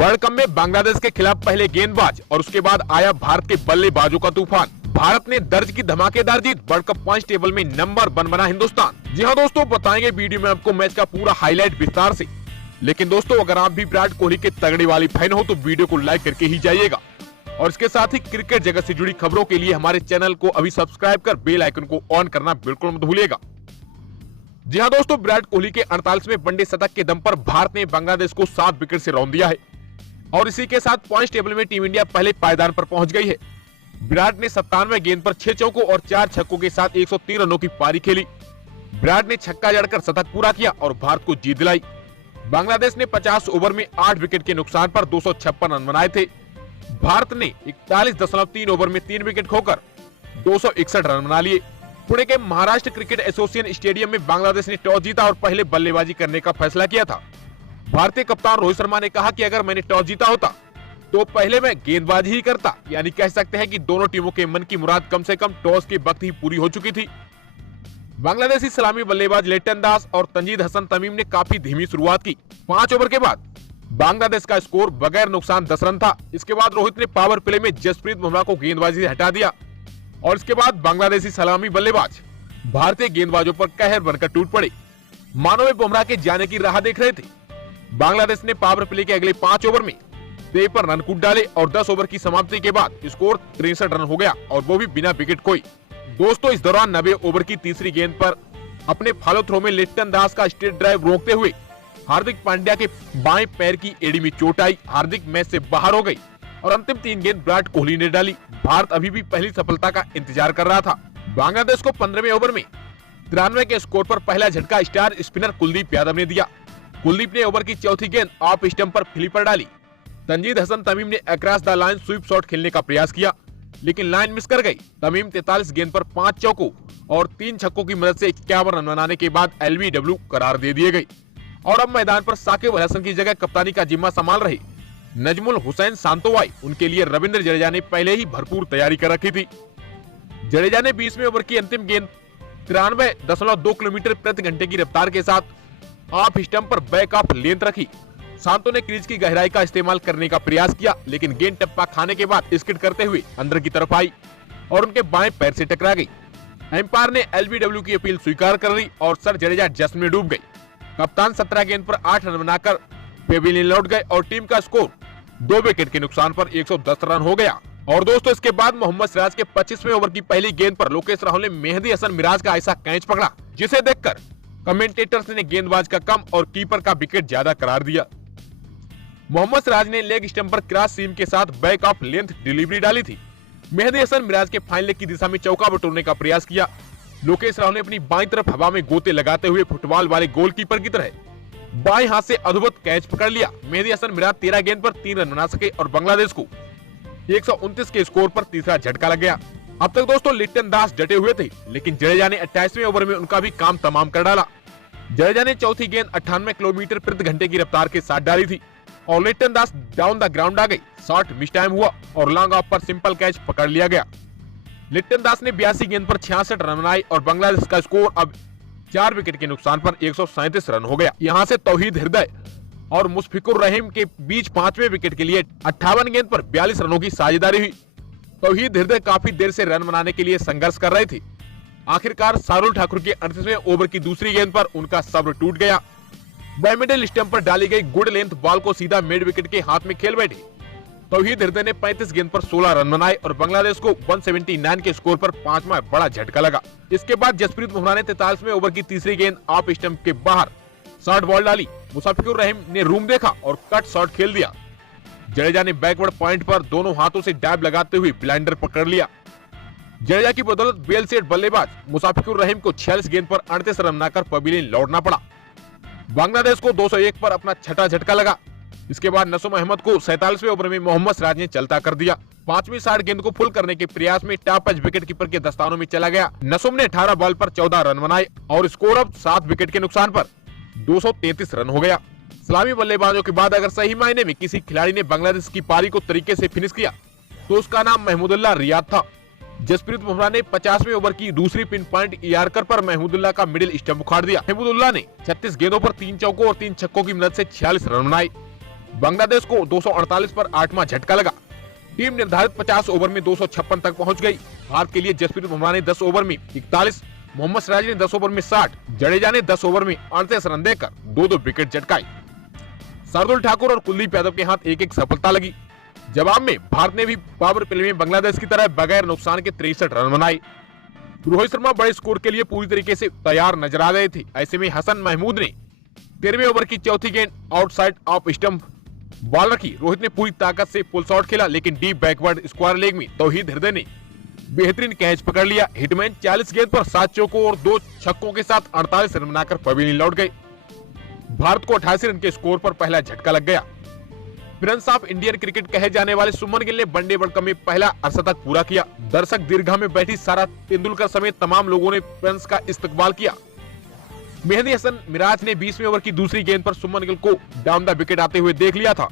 World cup में बांग्लादेश के खिलाफ पहले गेंदबाज और उसके बाद आया भारत के बल्लेबाजों का तूफान। भारत ने दर्ज की धमाकेदार जीत, वर्ल्ड कप पॉइंट टेबल में नंबर 1 बना हिंदुस्तान। जी हाँ दोस्तों, बताएंगे वीडियो में आपको मैच का पूरा हाईलाइट विस्तार से। लेकिन दोस्तों, अगर आप भी विराट कोहली के तगड़े वाली फैन हो तो वीडियो को लाइक करके ही जाइएगा और इसके साथ ही क्रिकेट जगत से जुड़ी खबरों के लिए हमारे चैनल को अभी सब्सक्राइब कर बेल आइकन को ऑन करना बिल्कुल मत भूलिएगा। जी हाँ दोस्तों, विराट कोहली के 48वें वनडे शतक के दम पर भारत ने बांग्लादेश को 7 विकेट से रौंद दिया है और इसी के साथ पॉइंट टेबल में टीम इंडिया पहले पायदान पर पहुंच गई है। विराट ने 97 गेंद पर 6 चौकों और 4 छक्कों के साथ 103 रनों की पारी खेली। विराट ने छक्का जड़कर शतक पूरा किया और भारत को जीत दिलाई। बांग्लादेश ने 50 ओवर में 8 विकेट के नुकसान पर 256 रन बनाए थे। भारत ने 41.3 ओवर में 3 विकेट खोकर 261 रन बना लिए। पुणे के महाराष्ट्र क्रिकेट एसोसिएशन स्टेडियम में बांग्लादेश ने टॉस जीता और पहले बल्लेबाजी करने का फैसला किया था। भारतीय कप्तान रोहित शर्मा ने कहा कि अगर मैंने टॉस जीता होता तो पहले मैं गेंदबाजी ही करता। यानी कह सकते हैं कि दोनों टीमों के मन की मुराद कम से कम टॉस के वक्त ही पूरी हो चुकी थी। बांग्लादेशी सलामी बल्लेबाज लिटन दास और तंजीद हसन तमीम ने काफी धीमी शुरुआत की। 5 ओवर के बाद बांग्लादेश का स्कोर बगैर नुकसान 10 रन था। इसके बाद रोहित ने पावर प्ले में जसप्रीत बुमराह को गेंदबाजी से हटा दिया और इसके बाद बांग्लादेशी सलामी बल्लेबाज भारतीय गेंदबाजों पर कहर बनकर टूट पड़े। मानो वे बुमराह के जाने की राह देख रहे थे। बांग्लादेश ने पावर प्ले के अगले 5 ओवर में 53 रन कूद डाले और 10 ओवर की समाप्ति के बाद स्कोर 63 रन हो गया और वो भी बिना विकेट खोए। दोस्तों, इस दौरान 90 ओवर की तीसरी गेंद पर अपने फॉलो थ्रो में लिटन दास का स्ट्रेट ड्राइव रोकते हुए हार्दिक पांड्या के बाएं पैर की एड़ी में चोट आई। हार्दिक मैच से बाहर हो गई और अंतिम 3 गेंद विराट कोहली ने डाली। भारत अभी भी पहली सफलता का इंतजार कर रहा था। बांग्लादेश को 15वें ओवर में 93 के स्कोर पर पहला झटका स्टार स्पिनर कुलदीप यादव ने दिया। कुलदीप ने ओवर की चौथी गेंद ऑफ स्टंप पर फ्लिपर डाली। तंजीद हसन तमीम ने across the line sweep shot खेलने का प्रयास किया लेकिन लाइन मिस कर गई। तमीम 43 गेंद पर 5 चौकों और 3 छक्कों की मदद से 51 रन बनाने के बाद LBW करार दे दिए गई और अब मैदान पर साकिब अल हसन की जगह कप्तानी का जिम्मा संभाल रहे नजमुल हुसैन सांतोवाई। उनके लिए रविंद्र जडेजा ने पहले ही भरपूर तैयारी कर रखी थी। जडेजा ने 20वें ओवर की अंतिम गेंद 93.2 किलोमीटर प्रति घंटे की रफ्तार के साथ ऑफ स्टंप पर बैक ऑफ लेंथ रखी। सांतो ने क्रीज की गहराई का इस्तेमाल करने का प्रयास किया लेकिन गेंद टप्पा खाने के बाद स्किड करते हुए अंदर की तरफ आई और उनके बाएं पैर से टकरा गई। एम्पायर ने LBW की अपील स्वीकार कर ली और सर जडेजा जश्न में डूब गई। कप्तान 17 गेंद पर 8 रन बनाकर पेविलियन लौट गए और टीम का स्कोर 2 विकेट के नुकसान पर 110 रन हो गया। और दोस्तों, इसके बाद मोहम्मद सिराज के 25वें ओवर की पहली गेंद पर लोकेश राहुल ने मेहदी हसन मिराज का ऐसा कैच पकड़ा जिसे देखकर कमेंटेटर्स ने गेंदबाज का कम और कीपर का विकेट ज्यादा करार दिया। मोहम्मद सिराज ने लेग स्टंप पर क्रॉस सीम के साथ बैक ऑफ लेंथ डिलीवरी डाली थी। मेहदी हसन मिराज के फाइन लेग की दिशा में चौका बटोरने का प्रयास किया। लोकेश राहुल ने अपनी बाईं तरफ हवा में गोते लगाते हुए फुटबॉल वाले गोलकीपर की तरह बाएं हाथ से अद्भुत कैच पकड़ लिया। मेहदी हसन मिराज 13 गेंद पर 3 रन बना सके और बांग्लादेश को 129 के स्कोर पर तीसरा झटका लग गया। अब तक दोस्तों लिटन दास डटे हुए थे लेकिन जडेजा ने 28वें ओवर में उनका भी काम तमाम कर डाला। जडेजा ने चौथी गेंद 98 किलोमीटर प्रति घंटे की रफ्तार के साथ डाली थी और लिटन दास डाउन द ग्राउंड आ गई। शॉट मिस टाइम हुआ और लॉन्ग ऑफ पर सिंपल कैच पकड़ लिया गया। लिटन दास ने 82 गेंद पर 66 रन बनाए और बांग्लादेश का स्कोर अब 4 विकेट के नुकसान पर 137 रन हो गया। यहां से तौहीद हृदय और मुशफिकुर रहीम के बीच 5वें विकेट के लिए 58 गेंद पर 42 रनों की साझेदारी हुई। तौहीद हृदय काफी देर से रन बनाने के लिए संघर्ष कर रहे थे। आखिरकार शार्दुल ठाकुर के 38वें ओवर की दूसरी गेंद पर उनका सब्र टूट गया। वह मिडिल स्टंप पर डाली गई गुड लेंथ बॉल को सीधा मिड विकेट के हाथ में खेल बैठे। तौहीद हृदय ने 35 गेंद पर 16 रन बनाए और बांग्लादेश को 179 के स्कोर पर 5वां बड़ा झटका लगा। इसके बाद जसप्रीत बुमराह ने 43वें ओवर की तीसरी गेंद ऑफ स्टंप के बाहर शॉर्ट बॉल डाली। मुशफिकुर रहीम ने रूम देखा और कट शॉट खेल दिया। जडेजा ने बैकवर्ड पॉइंट पर दोनों हाथों से डैब लगाते हुए ब्लाइंडर पकड़ लिया। जडेजा की बदौलत बेल सेट बल्लेबाज मुशफिकुर रहीम को 46 गेंद पर 38 रन बनाकर पवेलियन लौटना पड़ा। बांग्लादेश को 201 पर अपना छठा झटका लगा। इसके बाद नसूम अहमद को 47वें ओवर में मोहम्मद सिराज ने चलता कर दिया। 5वीं 60 गेंद को फुल करने के प्रयास में टॉप एज विकेट कीपर के दस्तानों में चला गया। नसूम ने 18 बॉल पर 14 रन बनाए और स्कोर अब 7 विकेट के नुकसान पर 233 रन हो गया। सलामी बल्लेबाजों के बाद अगर सही मायने में किसी खिलाड़ी ने बांग्लादेश की पारी को तरीके से फिनिश किया तो उसका नाम महमूदुल्लाह रियाद था। जसप्रीत बुमराह ने 50वें ओवर की दूसरी पिन पॉइंट यार्कर पर महमूदुल्लाह का मिडिल स्टंप उखाड़ दिया। महमूदुल्लाह ने 36 गेंदों पर 3 चौकों और 3 छक्कों की मदद से 46 रन बनाए। बांग्लादेश को 248 पर 8वां झटका लगा। टीम निर्धारित 50 ओवर में 256 तक पहुंच गई। भारत के लिए जसप्रीत बुमराह ने 10 ओवर में 41, मोहम्मद सिराज ने 10 ओवर में 60, जडेजा ने 10 ओवर में 38 रन देकर 2-2 विकेट झटकाई। शार्दुल ठाकुर और कुलदीप यादव के हाथ एक-एक सफलता लगी। जवाब में भारत ने भी पावर प्ले में बांग्लादेश की तरह बगैर नुकसान के 63 रन बनाए। रोहित शर्मा बड़े स्कोर के लिए पूरी तरीके से तैयार नजर आ रहे थे। ऐसे में हसन महमूद ने 13वें ओवर की चौथी गेंद आउटसाइड ऑफ स्टंप बॉल रखी। रोहित ने पूरी ताकत से पुल शॉट खेला, लेकिन डीप बैकवर्ड स्क्वायर लेग में तौहीद हृदय ने बेहतरीन कैच पकड़ लिया। हिटमैन 40 गेंद पर 7 चौकों और 2 छक्कों के साथ 48 रन बनाकर पवेलियन लौट गए। भारत को 88 रन के स्कोर पर पहला झटका लग गया। प्रिंस ऑफ इंडियन क्रिकेट कहे जाने वाले सुमन गिल ने वनडे वर्ल्ड कप में पहला अर्धशतक पूरा किया। दर्शक दीर्घा में बैठी सारा तेंदुलकर समेत तमाम लोगों ने प्रिंस का इस्तकबाल किया। मेहदी हसन मिराज ने 20वें ओवर की दूसरी गेंद पर सुमन गिल को डाउन द विकेट आते हुए देख लिया था,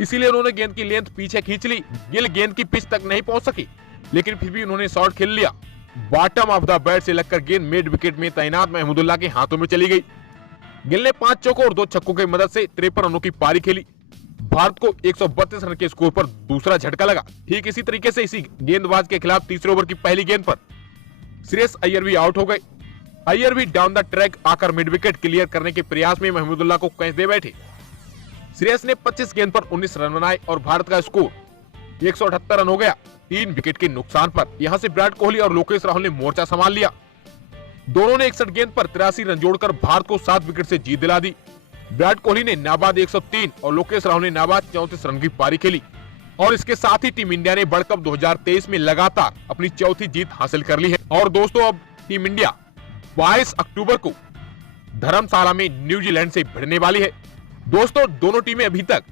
इसीलिए उन्होंने गेंद की लेंथ पीछे खींच ली। गिल गेंद की पिच तक नहीं पहुंच सकी, लेकिन फिर भी उन्होंने शॉट खेल लिया। बॉटम ऑफ द बैट से लगकर गेंद मिड विकेट में तैनात महमूदुल्लाह के हाथों में चली गई। गिल ने 5 चौकों और 2 छक्कों की मदद से 53 रनों की पारी खेली। भारत को 132 रन के स्कोर पर दूसरा झटका लगा। ठीक इसी तरीके से इसी गेंदबाज के खिलाफ तीसरे ओवर की पहली गेंद पर श्रेयस अय्यर भी आउट हो गए। अय्यर भी डाउन द ट्रैक आकर मिड विकेट क्लियर करने के प्रयास में महमूदुल्लाह को कैच दे बैठे। श्रेयस ने 25 गेंद पर 19 रन बनाए और भारत का स्कोर 178 रन हो गया 3 विकेट के नुकसान पर। यहां से विराट कोहली और लोकेश राहुल ने मोर्चा संभाल लिया। दोनों ने 61 गेंद पर 83 रन जोड़कर भारत को 7 विकेट से जीत दिला दी। विराट कोहली ने नाबाद 103 और लोकेश राहुल ने नाबाद 34 रन की पारी खेली और इसके साथ ही टीम इंडिया ने वर्ल्ड कप 2023 में लगातार अपनी चौथी जीत हासिल कर ली है। और दोस्तों, अब टीम इंडिया 22 अक्टूबर को धर्मशाला में न्यूजीलैंड से भिड़ने वाली है। दोस्तों, दोनों टीमें अभी तक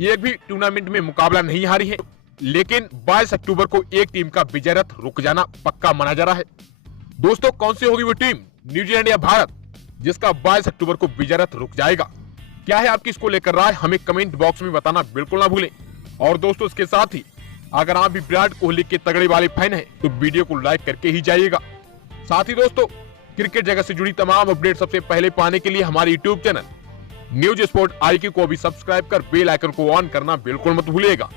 एक भी टूर्नामेंट में मुकाबला नहीं हारी है, लेकिन 22 अक्टूबर को एक टीम का विजय रथ रुक जाना पक्का माना जा रहा है। दोस्तों, कौन सी होगी वो टीम, न्यूजीलैंड या भारत, जिसका 22 अक्टूबर को विजय रथ रुक जाएगा? क्या है आपकी इसको लेकर राय, हमें कमेंट बॉक्स में बताना बिल्कुल ना भूलें। और दोस्तों, इसके साथ ही अगर आप भी विराट कोहली के तगड़े वाले फैन हैं तो वीडियो को लाइक करके ही जाइएगा। साथ ही दोस्तों, क्रिकेट जगत से जुड़ी तमाम अपडेट सबसे पहले पाने के लिए हमारे YouTube channel news sport IQ को भी सब्सक्राइब कर बेल आइकन को ऑन करना बिल्कुल मत भूलिएगा।